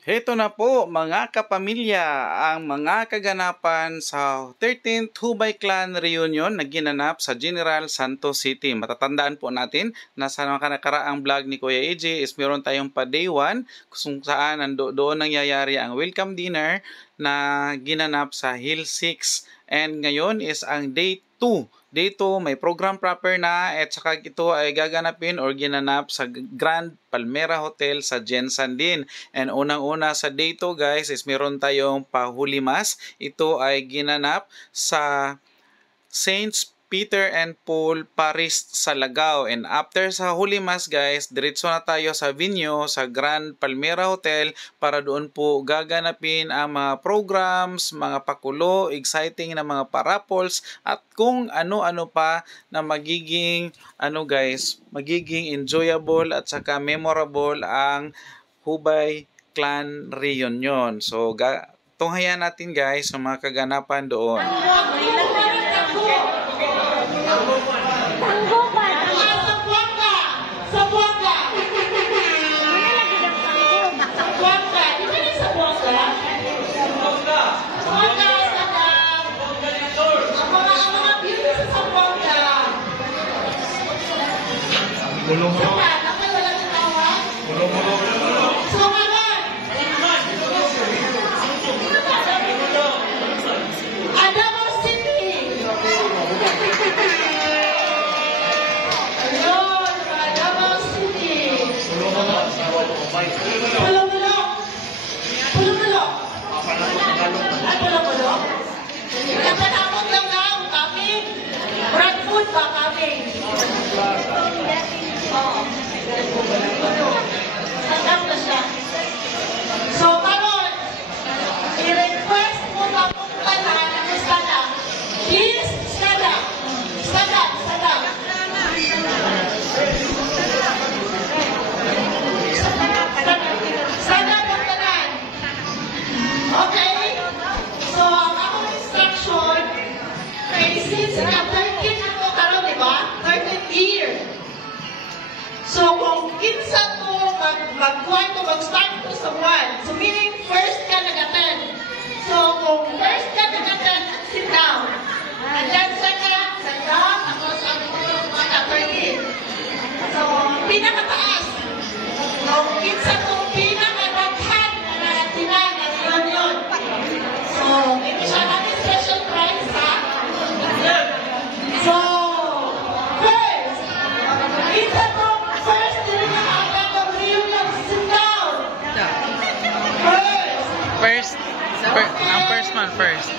Heto na po mga kapamilya, ang mga kaganapan sa 13th Hubay Clan Reunion na ginanap sa General Santos City. Matatandaan po natin na sa nakaraang vlog ni Kuya AJ is meron tayong pa day 1 kung saan doon nangyayari ang welcome dinner na ginanap sa Hill 6. And ngayon is ang day 2. Day 2 may program proper na at saka ito ay gaganapin or ginanap sa Grand Palmera Hotel sa Jensen din. And unang-una sa day 2 guys is meron tayong pahuli mas. Ito ay ginanap sa Saints Peter and Paul Parish sa Lagao. And after sa huli mas guys, diretso na tayo sa venue sa Grand Palmera Hotel para doon po gaganapin ang mga programs, mga pakulo, exciting na mga parapols at kung ano-ano pa na magiging magiging enjoyable at saka memorable ang Hubay Clan Reunion. So tunghayan natin guys ang mga kaganapan doon. Mag-start to sa 1. So, meaning first ka nag-attend. So, kung first ka nag-attend, sit down. And then second, sit down. Tapos, ang mga 13. So, pinakataas. So, kinsa itong pinakadaghan na tinang na reunion. So, ito siya natin special prize, ha? So, first, kinsa itong first First man first.